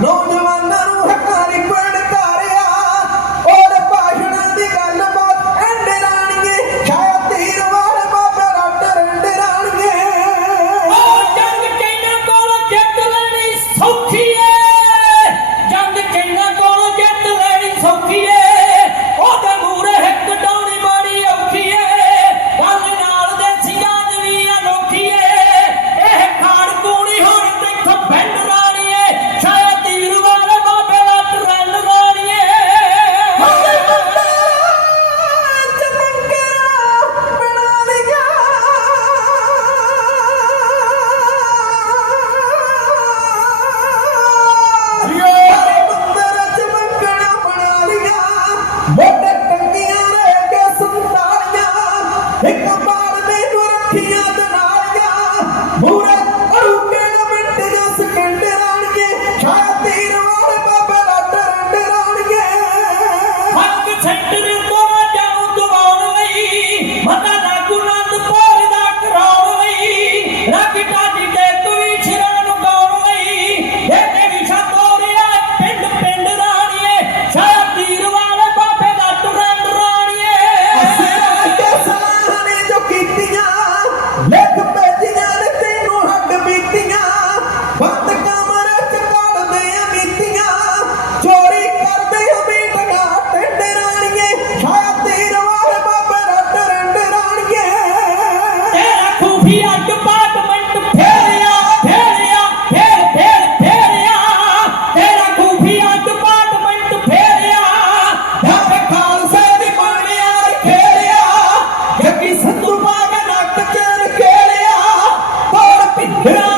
No me mandaron സെന്റിന് Pero